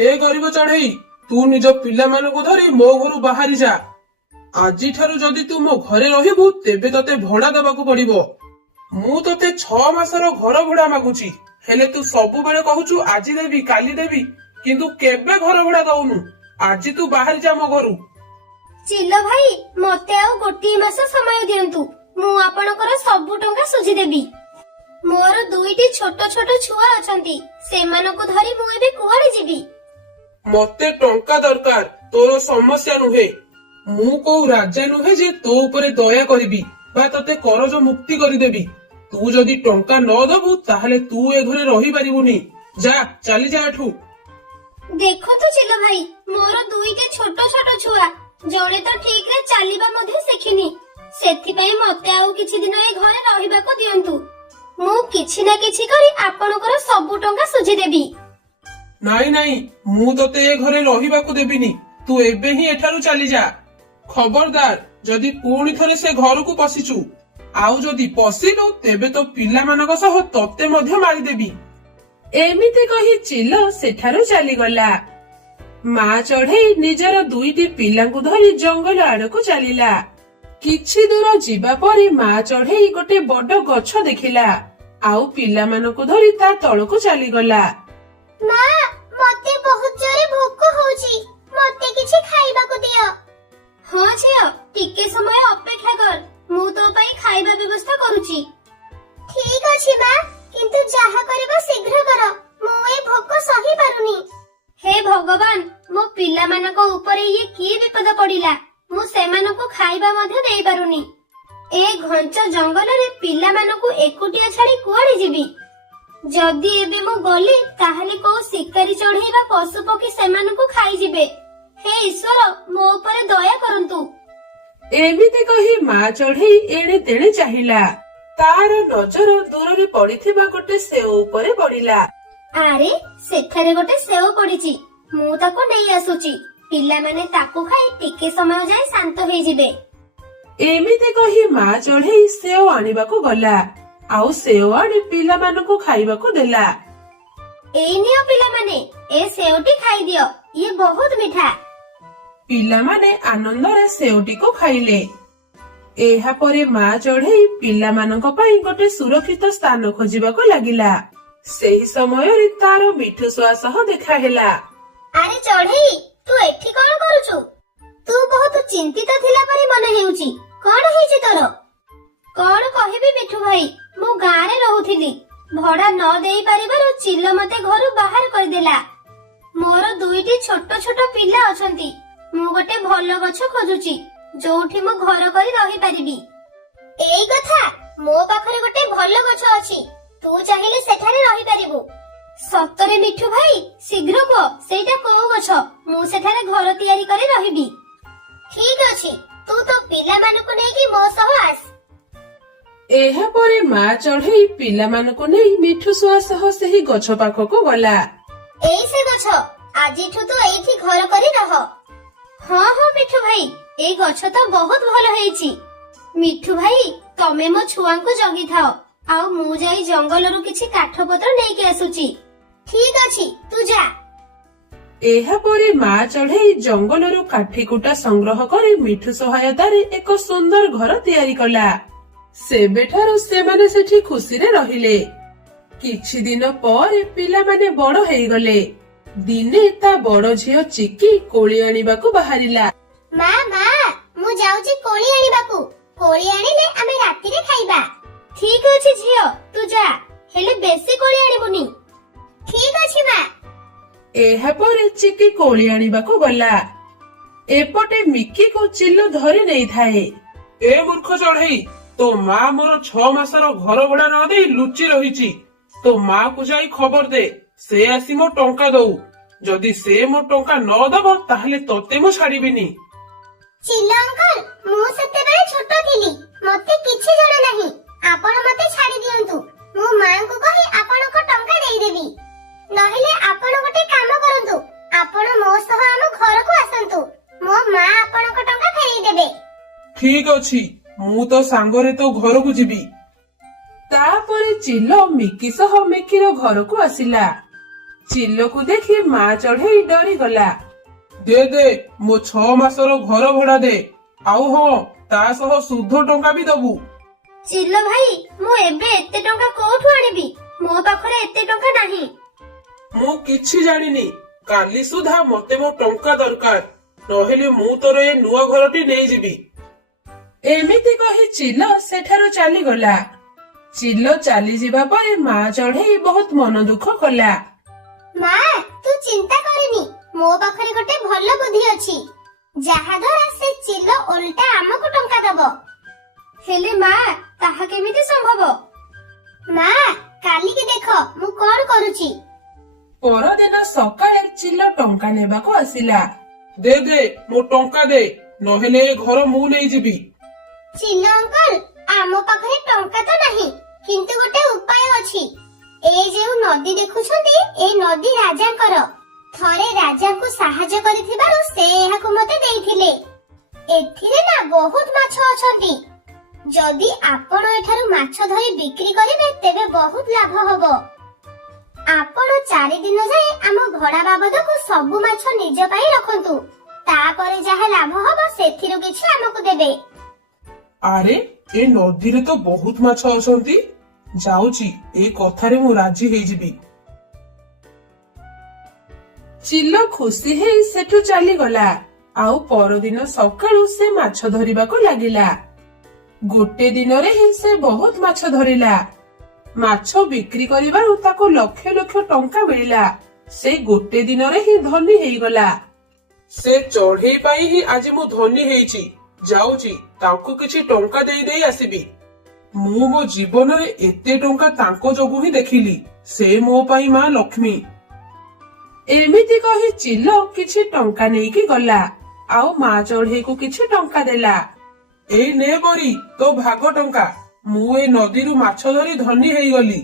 ए गरीब चढ़ई तू निज पिलामानकु धरी मो घरु बाहरी जा। आजी ठारू जदि तू मो घरे रहिबु तेबे तते भड़ा देबाकू पड़िबो। मु तते 6 मासर घर भड़ा मागुची हेले तू सबु बेले कहूचु आजी देबी काली देबी किंतु केबे घर भड़ा दउनु। आजी तू बाहरी जा मो घरु। चिल्लो भाई मते आउ गोटी मास समय दियंतु मु आपनकर सबु टंका सुझी देबी। मोर दुईटी छोट छोट छुआ अछंती सेमानकु धरी मु एबे कुआडे जिबी। मते टंका दरकार तोर समस्या नुहे। मु को राजा नुहे जे तो ऊपर दया करिबी बा तते करज मुक्ति करिदेबी। तू जदि टंका न दबु ताहले तू ए घरे रही परिबुनी। जा चली जा एठू। देखो तो चिल्लो भाई मोर दुईटी छोट छोट छुआ जणे तो ठीक रे चालिबा मध्ये सिखिनी सेथि पई मते आउ किछि दिन ए घरे रहिबाको दियंतु। मु किछि ना किछि करी आपनकर सबु टंका सुझी देबी। नाई नाई मु तते ए घरे रहिबाको देबिनी। तू एबे ही एठारू चली जा। खबरदार जदि पुणी थरे से घर को पसिचु आउ जदि पसिलु तेबे तो पिला मानक सह तते मध्ये मारी देबी। एमिति कही चिल्लो सेठारू चली गला। माँ चढ़ई निजर दुईटी पिलांकु धरी जंगल आड़कू चलिला। किछि दूर जीवा परे माँ चढ़ई गोटे बड़ गछ देखिला आउ पिला मानकु धरी ता तळकू चली गला। माँ मते बहुत जोरे भूख होउची मते किछि खाइबाकू दियो। हां झियो टिके समय अपेक्षा कर मु तो पई खाइबा व्यवस्था करूची। ठीक अछि माँ किंतु जाहा करबो शीघ्र कर मु ए भूख सही पारुनी। हे भगवान मो पिला मानको ऊपर ये की विपद पड़िला मु सेमानको खाइबा मध्ये देई पारुनी। ए घंच जंगल रे पिला मानको एकुटिया छाड़ी कुआडे जिबी। जदि एबे मु गली ताहले को शिकारी चढ़ेइबा पशु पक्षी सेमानको खाई जिबे। हे ईश्वर मो ऊपर दया करंतु। एमिति कही माँ चढ़ई एणे तेणे चाहिला। तार नजर दूर रे पड़िथिबा गोटे सेव ऊपर पड़िला। आरे सेठारे गोटे सेव पड़िची मु ताको नेई आसुची पिला माने ताको खाई टिके समय जाय शांत होई जिबे। एमिति कही माँ चढ़ई सेव आनिबाकू गला आउ सेव आनी पिला मानकू खाइबाकू देला। एई नियो पिला माने ए सेवटी खाई दियो ये बहुत मीठा। पिला माने आनंद रे सेवटी को खाइले। एहा परे माँ चढ़ई पिला मानक पई गोटे सुरक्षित स्थान खोजिबाकू लागिला। सेही समय रे तार मिठू सुआ सह देखा हेला। अरे चढ़ई तू एठी कोन करूछु? तू बहुत चिंतित थिला परी मन हेउची कोन हेची तोर? कोन कहिबी मिठू भाई मु गाँ रे रहुथिली भड़ा न देई परिबार चिल्लो मते घरु बाहर कर देला। मोर दुईटी छोट छोट पिला अछंती मु गोटे भलो गछ खोजुची जोठी मु घर करी रही परिबी। एई कथा मो पाखरे गोटे भलो गछ अछि तू चाहिले सेठारे रही परिबु। सतरे मिठू भाई शीघ्र को सेटा को गछ मु सेठारे घर तयारी करे रहिबी। ठीक अछि तू तो पिला मानको नै कि मो सह आस। एहा परे माँ चढ़ई पिला मानकू नै मिठू सुआ सह सेही गछ पाखकू गला। एई से गछ आजिठू तो एइठी घर करी रह। हां हां मिठू भाई ए गछ तो बहुत भलो हेइची। मिठू भाई तमे मो छुआंकू जगी थाओ आउ मु जाई जंगलरू किछि काठ पत्र नै के आसुची। ठीक अछि तू जा। एहा परे माँ चढ़ई जंगलरू काठी कुटा संग्रह करे मिठू सहायतारे एक सुंदर घर तयारी कला। सेबेठारू सेमाने सेठी खुशी रे रहिले। किछि दिन पर पिला माने बड़ हेई गले। दिने ता बड़ झियो चिकी कोली आनिबाकू बाहरिला। माँ माँ मु जाउची कोली आनिबाकू कोली आनिले आमे राती रे खाइबा। ठीक अछि झियो तू जा हेले बेसी कोली आनिबुनी। ठीक अछि माँ। एहा परे चिकी कोली आनिबाकू गला। एपटे मिकी को चिल्लो धरि नै थाए। ए मूर्ख चढ़ई तो माँ मोर 6 मासर घर भड़ा न दे लुचि रहिची। तो माँ को जाई खबर दे से आसी मो टंका दऊ। जदि से मो टंका न दब ताहले तते मु छाड़ीबिनी। चिल्लो अंकल मु सते बेले छोट थिली मते किछि जण नाही आपण मते छाडी दियंतु मु मां को कहि आपण को टंका देई देबी। नहिले आपण गोटे काम करंतु आपण मो सह हम घर को आसंतु मो मां आपण को टंका फेरी देबे। ठीक अछि मु तो सांगरे तो घर को जिबी। तापरे चिल्लो मिकी सह मिकीर घर को आसिला। ଚିଲକୁ ଦେଖି ମା ଚଢେଇ ଡରିଗଲା। ଦେ ମୋ 6 ମାସର ଘର ଭଡା ଦେ। ଆଉ ହଁ, ତା ସହ ସୁଧ ଟଙ୍କା ବି ଦବୁ। ଚିଲ ଭାଇ, ମୁଁ ଏବେ ଏତେ ଟଙ୍କା କୋଉଠୁ ଆଣିବି? ମୋ ପାଖରେ ଏତେ ଟଙ୍କା ନାହିଁ। ମୁଁ କିଛି ଜାଣିନି। କାଲି ସୁଦ୍ଧା ମତେ ମୋ ଟଙ୍କା ଦରକାର, ନହେଲେ ମୁଁ ତୋର ଏ ନୂଆ ଘରଟି ନେଇଯିବି। ଏମିତି କହି ଚିଲ ସେଠାରୁ ଚାଲିଗଲା। ଚିଲ ଚାଲିଯିବା ପରେ ମା ଚଢେଇ ବହୁତ ମନ ଦୁଃଖ କଲା। ମା, ତୁ ଚିନ୍ତା କରିନି, ମୋ ପାଖରେ ଗୋଟେ ଭଲ ବୁଦ୍ଧି ଅଛି, ଯାହା ଦ୍ୱାରା ସେ ଚିଲ ଓଲଟା ଆମକୁ ଟଙ୍କା ଦବ। ହେଲେ ମା, ତାହା କେମିତି ସମ୍ଭବ? ମା, କାଲିକି ଦେଖ ମୁଁ କଣ କରୁଛି। ପରଦିନ ସକାଳେ ଚିଲ ଟଙ୍କା ନେବାକୁ ଆସିଲା। ଦେ ମୋ ଟଙ୍କା ଦେ, ନହେଲେ ଏ ଘର ମୁଁ ନେଇଯିବି। ଚିଲ ଅଙ୍କଲ, ଆମ ପାଖରେ ଟଙ୍କା ତ ନାହିଁ, କିନ୍ତୁ ଗୋଟେ ଉପାୟ ଅଛି। ଏଇ ଯେଉଁ ନଦୀ ଦେଖୁଛନ୍ତି, ଏଇ ନଦୀ ରାଜାଙ୍କର। ଥରେ ରାଜାଙ୍କୁ ସାହାଯ୍ୟ କରିଥିବାରୁ ସେ ଏହାକୁ ମତେ ଦେଇଥିଲେ। ଏଥିରେ ନା ବହୁତ ମାଛ ଅଛନ୍ତି। ଯଦି ଆପଣ ଏଠାରୁ ମାଛ ଧରି ବିକ୍ରି କରିବେ, ତେବେ ବହୁତ ଲାଭ ହବ। ଆପଣ 4 ଦିନ ଯାଏ ଆମ ଭଡା ବାବଦକୁ ସବୁ ମାଛ ନିଜ ପାଇଁ ରଖନ୍ତୁ। ତାପରେ ଯାହା ଲାଭ ହବ ସେଥିରୁ କିଛି ଆମକୁ ଦେବେ। ଆରେ, ଏ ନଦୀରେ ତ ବହୁତ ମାଛ ଅଛନ୍ତି। ଯାଉଛି, ଏ କଥାରେ ମୁଁ ରାଜି ହେଇଯିବି। ଚିଲ ଖୁସି ହେଇ ସେଠୁ ଚାଲିଗଲା। ଆଉ ପରଦିନ ସକାଳୁ ସେ ମାଛ ଧରିବାକୁ ଲାଗିଲା। ଗୋଟେ ଦିନରେ ହିଁ ସେ ବହୁତ ମାଛ ଧରିଲା। ମାଛ ବିକ୍ରି କରିବାରୁ ତାକୁ ଲକ୍ଷ ଲକ୍ଷ ଟଙ୍କା ମିଳିଲା। ସେ ଗୋଟେ ଦିନରେ ହିଁ ଧନୀ ହେଇଗଲା। ସେ ଚଢେଇ ପାଇଁ ହିଁ ଆଜି ମୁଁ ଧନୀ ହେଇଛି। ଯାଉଛି, ତାଙ୍କୁ କିଛି ଟଙ୍କା ଦେଇ ଆସିବି। ମୁଁ ମୋ ଜୀବନରେ ଏତେ ଟଙ୍କା ତାଙ୍କ ଯୋଗୁ ହିଁ ଦେଖିଲି। ସେ ମୋ ପାଇଁ ମା ଲକ୍ଷ୍ମୀ। ଏମିତି କହି ଚିଲ କିଛି ଟଙ୍କା ନେଇକି ଗଲା। ଆଉ ମା ଚଢେଇକୁ କିଛି ଟଙ୍କା ଦେଲା। ଏଇ ନେ ବରି, ତୋ ଭାଗ ଟଙ୍କା। ମୁଁ ଏ ନଦୀରୁ ମାଛ ଧରି ଧନୀ ହେଇଗଲି।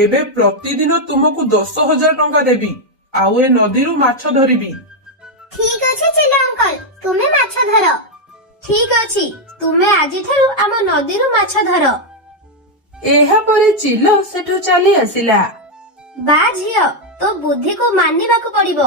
ଏବେ ପ୍ରତିଦିନ ତୁମକୁ 10,000 ଟଙ୍କା ଦେବି, ଆଉ ଏ ନଦୀରୁ ମାଛ ଧରିବି। ଠିକ ଅଛି ଚିଲ ଅଙ୍କଲ, ତୁମେ ମାଛ ଧର। ଠିକ ଅଛି, ତୁମେ ଆଜିଠାରୁ ଆମ ନଦୀରୁ ମାଛ ଧର। ଏହାପରେ ଚିଲ ସେଠୁ ଚାଲି ଆସିଲା। ବା ଝିଅ, ତୋ ବୁଦ୍ଧିକୁ ମାନିବାକୁ ପଡିବ।